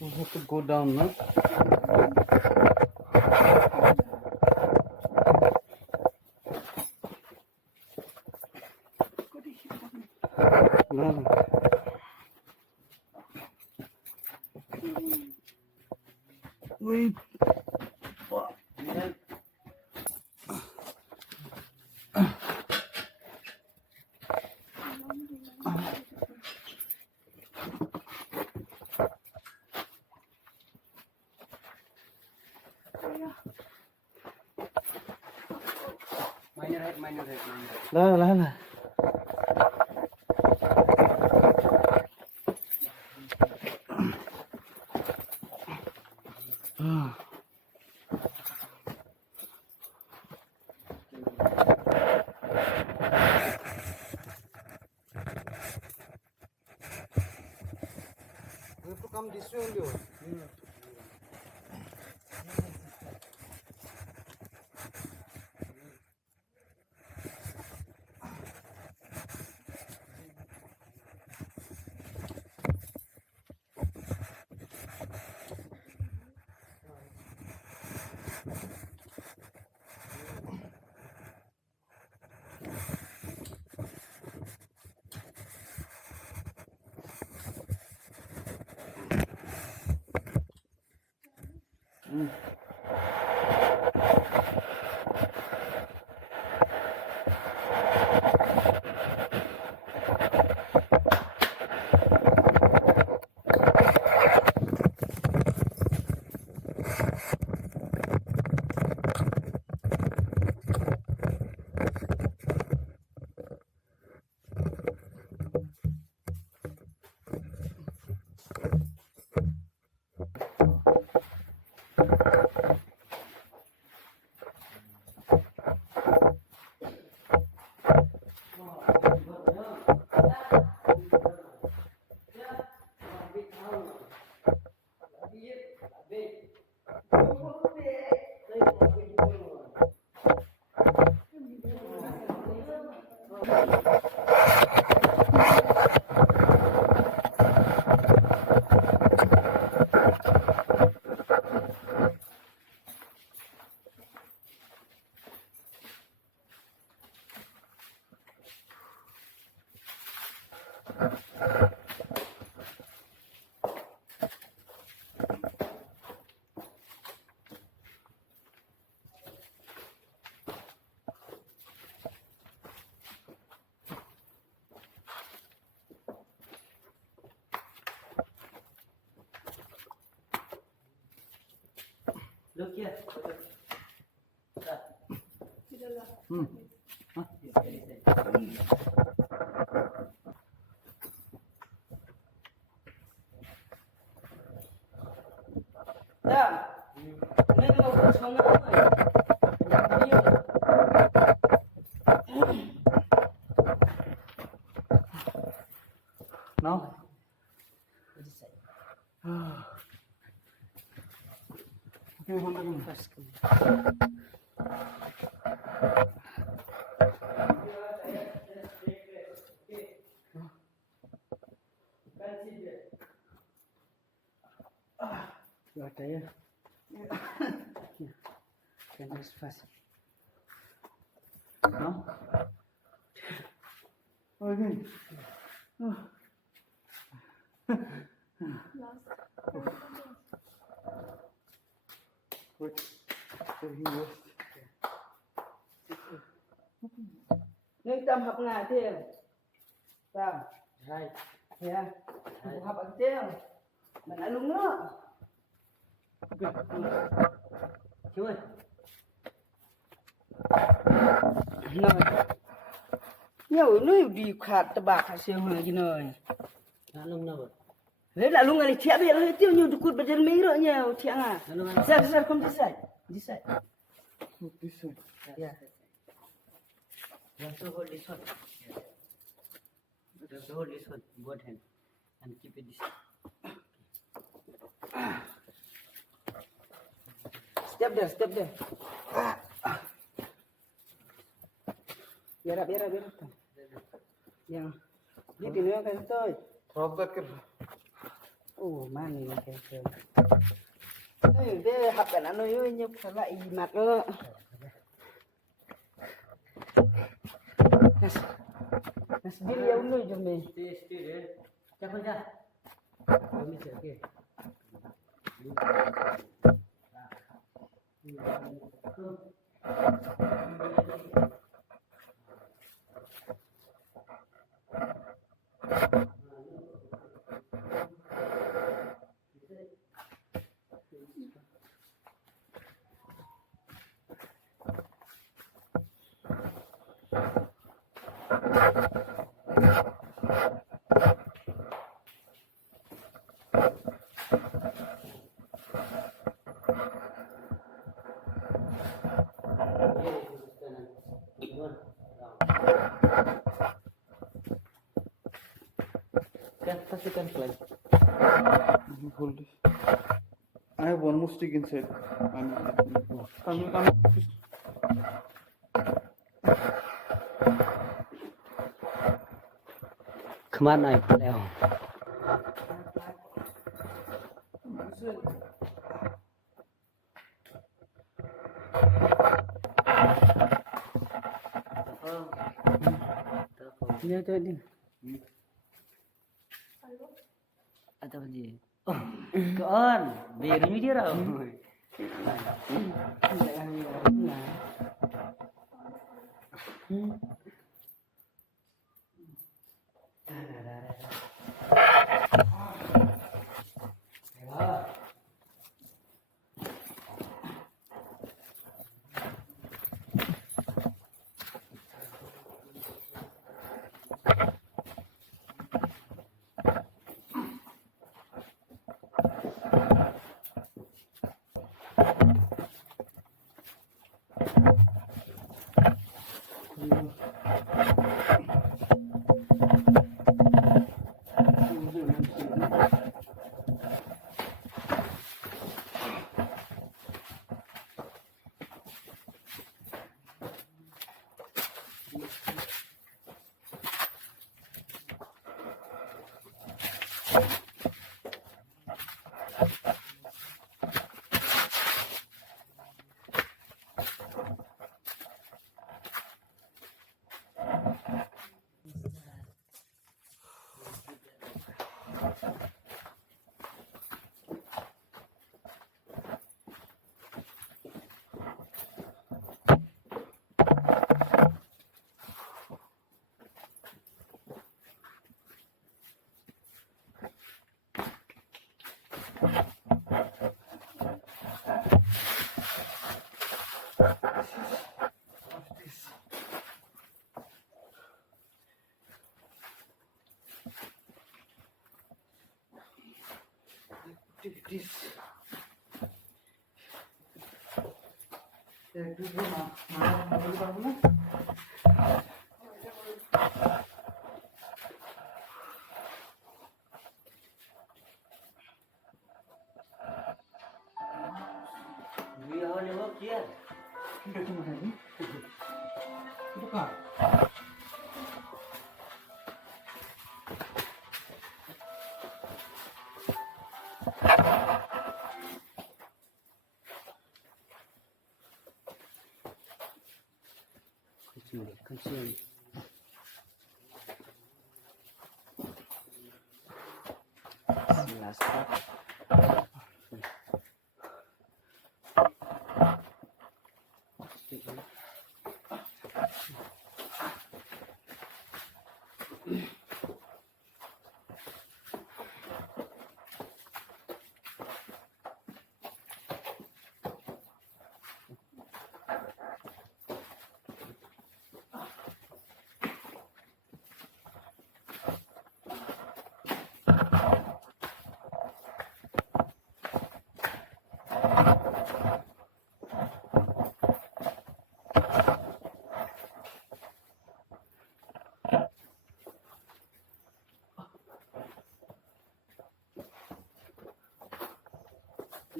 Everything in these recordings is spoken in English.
We have to go down, no? No. Wait. Lah. We have to come this way only. Look here. No? Okay, hold on. You are tired? Yeah. Can rest fast. No? Okay. Oh. Wait. Nhưng tâm học ngài thêm. Tâm. Right. Yeah. Học ở thêm. Mình đã đúng đó. Chú ơi. Rồi. Nhiều nơi đi khát tờ bạc hay siêu hơi gì nơi. Đã lông nào rồi? Đấy là lúc này thiệt biệt hơi tiêu nhiều cút bật chân mấy rồi nhiều thiệt à. Ra không đi sai. Đi sai. This one. Yeah. You have to hold this one. You have to hold this one, both hands, and keep it this way. Step there, step there. Biar. Yang dia tinuan kan tôi. Robert ke Oh, mana ni kan. Dia hapkan anu yo nyep salah imat lo. Nas bil ya unu jom ni. Stay. Cakap je. Kami okey. Pastikan flag. hold this. I have one more stick inside. I'm Kemana itu Leo? Ini tu ni. Atau gì? Oh, con, về đi đi rồi. this. Itu mana? We are never here. Itu mana ni? Itu kah? Kecil. Last part.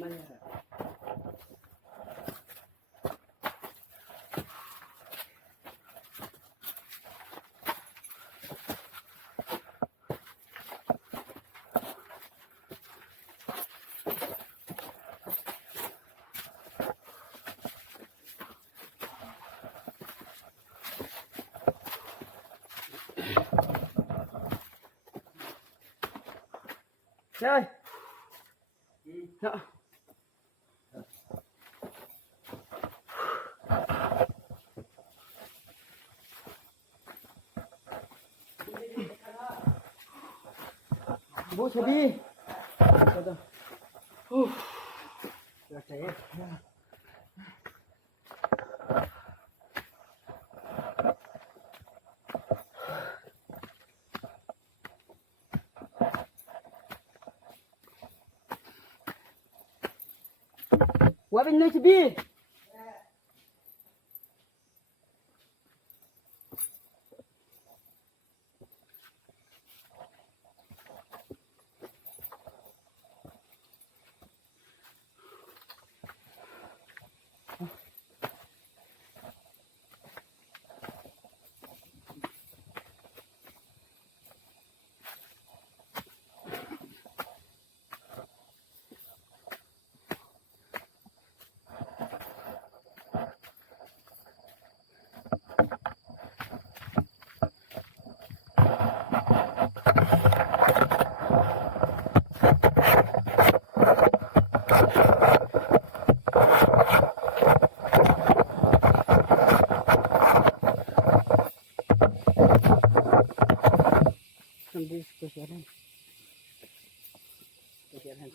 Mana? Rồi. Đó. Bố sẽ đi. Sao đâu? Rồi chạy. Qua bên nơi sẽ đi. Sambil kesianan. Kesianan.